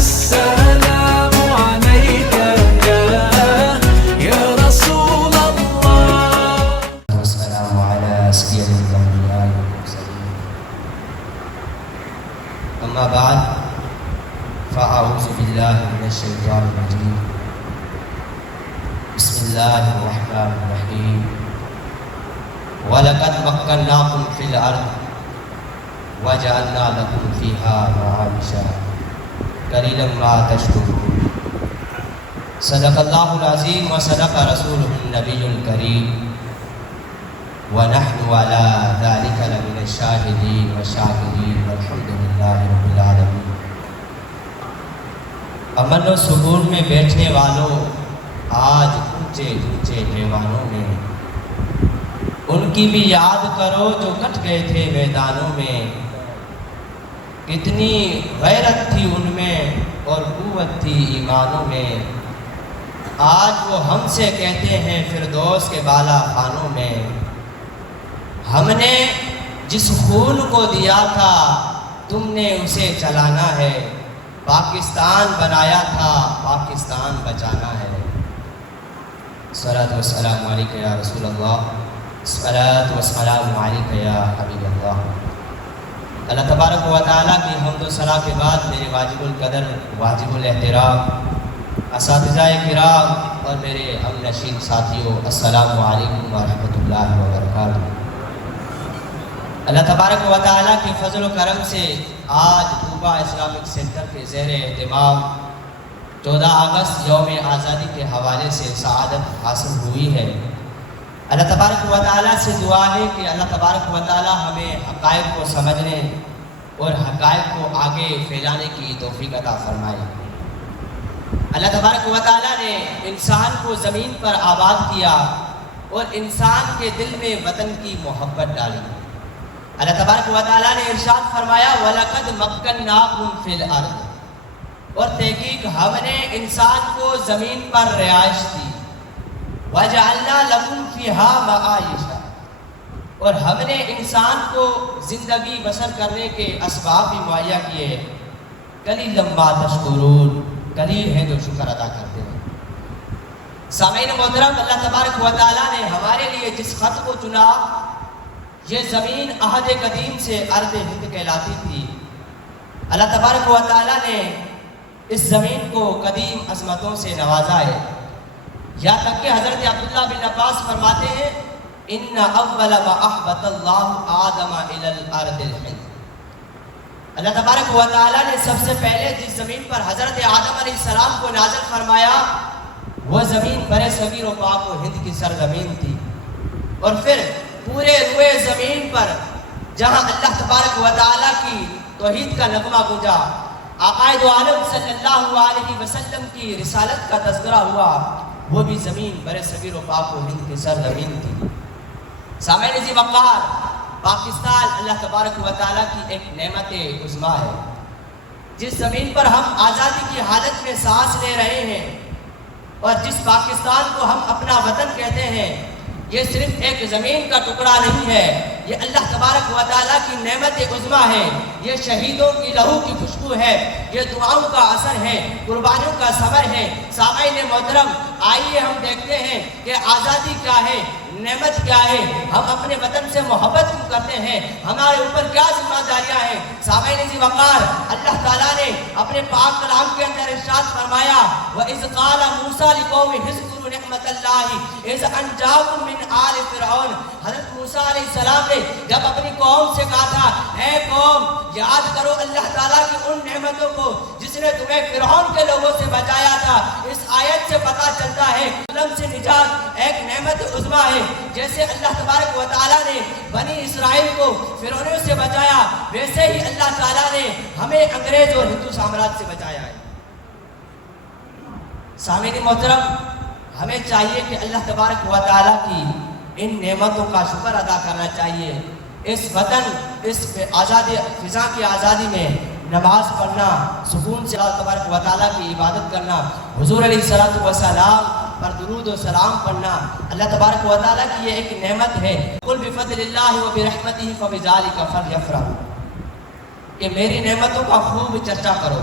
السلام عليك يا رسول الله. والسلام على سيد الأنبياء والمرسلين. أما بعد فأعوذ بالله من الشيطان الرجيم. بسم الله الرحمن الرحيم. وَلَقَدْ مَكَّنَّاكُمْ فِي الْأَرْضِ وَجَعَلْنَا لَكُمْ فِيهَا مَعَائِشَ قَلِيلًا مَا تَشْكُرُونَ. صدق اللہ العظیم وصدق رسولہ النبی الکریم وَنَحْنُ عَلَى ذَلِكَ لَمِنَ الشَّاهِدِينَ وَالشَّاكِرِينَ وَالْحَمْدُ لِلَّهِ رَبِّ الْعَالَمِينَ. امن و سکون میں بیٹھنے والوں، آج اونچے اونچے ایوانوں میں ان کی بھی یاد کرو جو کٹ گئے تھے میدانوں میں. کتنی غیرت تھی ان میں اور قوت تھی ایمانوں میں. آج وہ ہم سے کہتے ہیں فردوس کے بالا خانوں میں. ہم نے جس خون کو دیا تھا تم نے اسے چلانا ہے. پاکستان بنایا تھا پاکستان بچانا ہے. الصلاۃ والسلام علیک یا رسول اللہ، الصلاۃ والسلام علیک یا حبیب اللہ. اللہ تبارک و تعالیٰ کی حمد و ثنا کے بعد میرے واجب القدر واجب الاحترام اساتذہ کرام اور میرے ہم نشین ساتھیوں، السلام علیکم ورحمۃ اللہ وبرکاتہ. اللہ تبارک و تعالیٰ کے فضل و کرم سے آج طوبہ اسلامک سینٹر کے زیر اہتمام 14 اگست یوم آزادی کے حوالے سے سعادت حاصل ہوئی ہے. اللہ تبارک و تعالیٰ سے دعا ہے کہ اللہ تبارک و تعالیٰ ہمیں حقائق کو سمجھنے اور حقائق کو آگے پھیلانے کی توفیق عطا فرمائے. اللہ تبارک و تعالیٰ نے انسان کو زمین پر آباد کیا اور انسان کے دل میں وطن کی محبت ڈالی. اللہ تبارک و تعالیٰ نے ارشاد فرمایا وَلَقَدْ مَكَّنَّاكُمْ فِي الْأَرْضِ، اور تحقیق ہم نے انسان کو زمین پر رہائش دی. وَجَعَلْنَا لَكُمْ فِيهَا مَعَائِشَ، اور ہم نے انسان کو زندگی بسر کرنے کے اسباب بھی مہیا کیے. قَلِيلًا مَا تَشْكُرُونَ، قلیل ہے جو شکر ادا کرتے ہیں. سامعین محترم، اللہ تبارک و تعالیٰ نے ہمارے لیے جس خط کو چنا، یہ زمین عہد قدیم سے ارض ہند کہلاتی تھی. اللہ تبارک و تعالیٰ نے اس زمین کو قدیم عظمتوں سے نوازا ہے. یہاں تک کہ حضرت عبداللہ بن عباس فرماتے ہیں ان اول ما احبط اللہ آدم الی الارض الہند. اللہ تبارک و تعالیٰ نے سب سے پہلے جس زمین پر حضرت آدم علیہ السلام کو نازل فرمایا وہ زمین برِ صغیر و پاک و ہند کی سرزمین تھی. اور پھر پورے روئے زمین پر جہاں اللہ تبارک و تعالیٰ کی توحید کا نغمہ گونجا، آقائے دو عالم صلی اللہ علیہ وسلم کی رسالت کا تذکرہ ہوا، وہ بھی زمین برِ صغیر و پاک و ہند کی سرزمین تھی. سامعین عزیز وقار، پاکستان اللہ تبارک و تعالیٰ کی ایک نعمت عظمیٰ ہے. جس زمین پر ہم آزادی کی حالت میں سانس لے رہے ہیں اور جس پاکستان کو ہم اپنا وطن کہتے ہیں، یہ صرف ایک زمین کا ٹکڑا نہیں ہے، یہ اللہ تبارک و تعالیٰ کی نعمت عظمیٰ ہے. یہ شہیدوں کی لہو کی خوشبو ہے، یہ دعاؤں کا اثر ہے، قربانیوں کا ثمر ہے. سامعین محترم، آئیے ہم دیکھتے ہیں کہ آزادی کیا ہے، نعمت کیا ہے، ہم اپنے وطن سے محبت کیوں کرتے ہیں، ہمارے اوپر کیا ذمہ داریاں ہیں. سامعین عزیز وقار، اللہ تعالیٰ نے اپنے پاک کلام کے اندر ارشاد فرمایا وَإِذْ قَالَ مُوسَىٰ لِقَوْمِهِ اذْكُرُوا نِعْمَتَ اللَّهِ إِذْ أَنجَاكُم مِّنْ آلِ فِرْعَوْنَ. حضرت موسیٰ علیہ السلام نے جب اپنی قوم سے کہا تھا اے قوم یاد کرو اللہ تعالیٰ کی ان نعمتوں کو جس نے تمہیں فرعون کے لوگوں سے بچایا تھا. اس آیت سے پتہ چلتا ہے ظلم سے نجات ایک نعمت عظمیٰ ہے. جیسے اللہ تبارک و تعالیٰ نے بنی اسرائیل کو فرعونیوں سے بچایا، ویسے ہی اللہ تعالیٰ نے ہمیں انگریز اور ہندو سامراج سے بچایا ہے. سامعین محترم، ہمیں چاہیے کہ اللہ تبارک و تعالیٰ کی ان نعمتوں کا شکر ادا کرنا چاہیے. اس وطن، اس آزادی فضا کی آزادی میں نماز پڑھنا، سکون سے اللہ تبارک و تعالیٰ کی عبادت کرنا، حضور علیہ الصلوۃ والسلام پر درود و سلام پڑھنا اللہ تبارک و تعالیٰ کی یہ ایک نعمت ہے. قل بفضل اللہ وبرحمتہ فبذلک فلیفرحوا، کہ میری نعمتوں کا خوب چرچا کرو.